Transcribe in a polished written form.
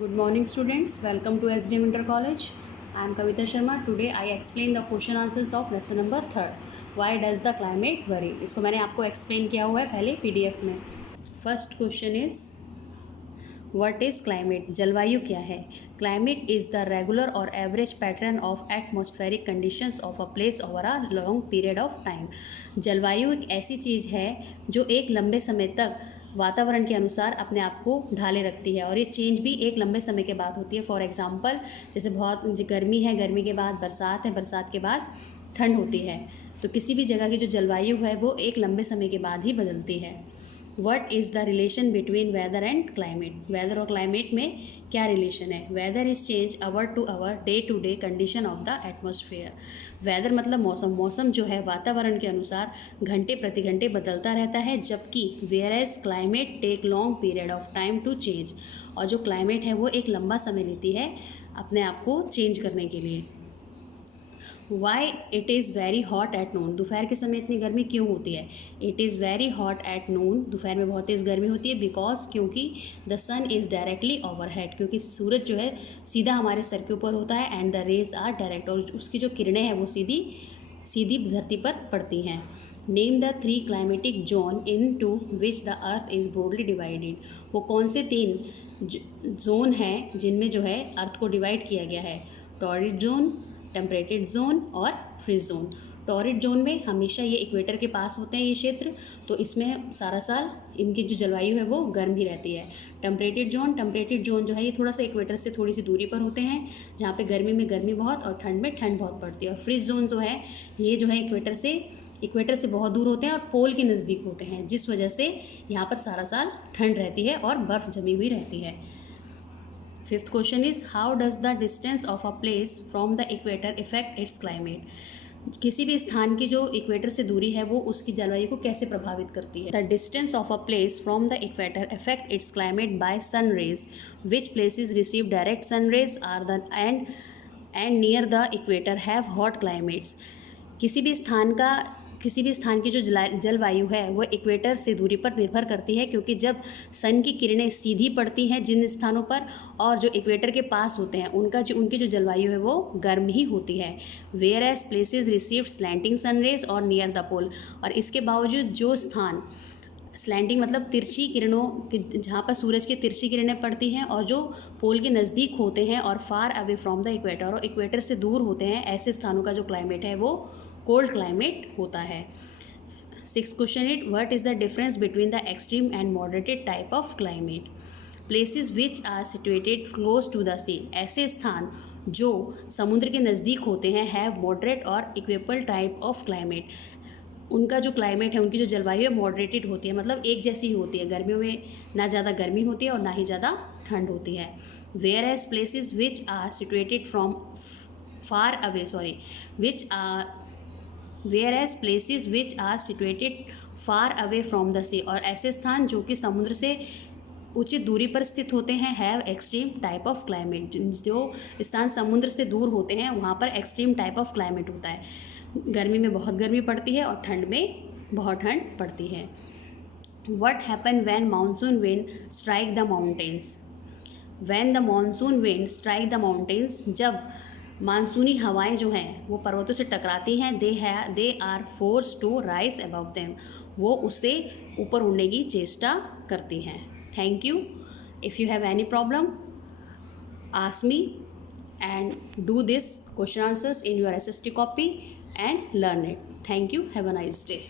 Good morning students, welcome to SDM Inter College. I am Kavita Sharma. Today I explain the question answers of lesson number 3rd. Why does the climate vary? इसको मैंने आपको explain किया हुआ है पहले PDF में. First question is what is climate? जलवायु क्या है? Climate is the regular or average pattern of atmospheric conditions of a place over a long period of time. जलवायु एक ऐसी चीज़ है जो एक लंबे समय तक वातावरण के अनुसार अपने आप को ढाले रखती है और ये चेंज भी एक लंबे समय के बाद होती है. फॉर एग्जांपल जैसे बहुत गर्मी है, गर्मी के बाद बरसात है, बरसात के बाद ठंड होती है. तो किसी भी जगह की जो जलवायु है वो एक लंबे समय के बाद ही बदलती है. What is the relation between weather and climate? Weather और क्लाइमेट में क्या रिलेशन है? Weather is change hour to hour, day to day condition of the atmosphere. Weather मतलब मौसम. मौसम जो है वातावरण के अनुसार घंटे प्रति घंटे बदलता रहता है, जबकि whereas climate take long period of time to change. और जो क्लाइमेट है वो एक लंबा समय लेती है अपने आप को चेंज करने के लिए. Why it is very hot at noon? दोपहर के समय इतनी गर्मी क्यों होती है? It is very hot at noon. दोपहर में बहुत तेज़ गर्मी होती है. बिकॉज क्योंकि the sun is directly over head. क्योंकि सूरज जो है सीधा हमारे सर के ऊपर होता है. And the rays are direct. और उसकी जो किरणें हैं वो सीधी सीधी धरती पर पड़ती हैं. Name the 3 climatic zone into which the earth is broadly divided. वो कौन से 3 जोन हैं जिनमें जो है अर्थ को डिवाइड किया गया है? टॉरिड जोन, टेम्परेटेड जोन और फ्रीज जोन. टॉरिड जोन में हमेशा ये इक्वेटर के पास होते हैं ये क्षेत्र, तो इसमें सारा साल इनकी जो जलवायु है वो गर्म ही रहती है. टेम्परेटेड जोन जो है ये थोड़ा सा इक्वेटर से थोड़ी सी दूरी पर होते हैं, जहाँ पे गर्मी में गर्मी बहुत और ठंड में ठंड बहुत पड़ती है. और फ्रीज जोन जो है ये जो है इक्वेटर से बहुत दूर होते हैं और पोल के नज़दीक होते हैं, जिस वजह से यहाँ पर सारा साल ठंड रहती है और बर्फ़ जमी हुई रहती है. Fifth question is how does the distance of a place from the equator affect its climate? किसी भी स्थान की जो इक्वेटर से दूरी है वो उसकी जलवायु को कैसे प्रभावित करती है? The distance of a place from the equator affect its climate by sun rays. Which places receive direct sun rays are the and near the equator have hot climates. किसी भी स्थान की जो जलवायु है वो इक्वेटर से दूरी पर निर्भर करती है, क्योंकि जब सन की किरणें सीधी पड़ती हैं जिन स्थानों पर और जो इक्वेटर के पास होते हैं उनकी जो जलवायु है वो गर्म ही होती है. Whereas places receive slanting sun rays और नियर द पोल. और इसके बावजूद जो स्थान स्लैंटिंग मतलब तिरछी किरणों जहाँ पर सूरज की तिरछी किरणें पड़ती हैं और जो पोल के नज़दीक होते हैं और far away from the equator और इक्वेटर से दूर होते हैं, ऐसे स्थानों का जो क्लाइमेट है वो कोल्ड क्लाइमेट होता है. 6th question it what is the difference between the extreme and moderated type of climate? Places which are situated close to the sea. ऐसे स्थान जो समुद्र के नज़दीक होते हैं हैव मॉडरेट और इक्वेबल टाइप ऑफ क्लाइमेट. उनका जो क्लाइमेट है, उनकी जो जलवायु है मॉडरेटेड होती है, मतलब एक जैसी ही होती है. गर्मियों में ना ज़्यादा गर्मी होती है और ना ही ज़्यादा ठंड होती है. Whereas places which are situated from far away whereas places which are situated far away from the sea. और ऐसे स्थान जो कि समुद्र से उचित दूरी पर स्थित होते हैं have extreme type of climate. जो स्थान समुद्र से दूर होते हैं वहाँ पर एक्सट्रीम टाइप ऑफ क्लाइमेट होता है. गर्मी में बहुत गर्मी पड़ती है और ठंड में बहुत ठंड पड़ती है. What happen when monsoon wind strike the mountains? When the monsoon wind strike the mountains, जब मानसूनी हवाएं जो हैं वो पर्वतों से टकराती हैं, they are force to rise above them. वो उससे ऊपर उड़ने की चेष्टा करती हैं. Thank you. If you have any problem ask me and do this question answers in your SST copy and learn it. Thank you. Have a nice day.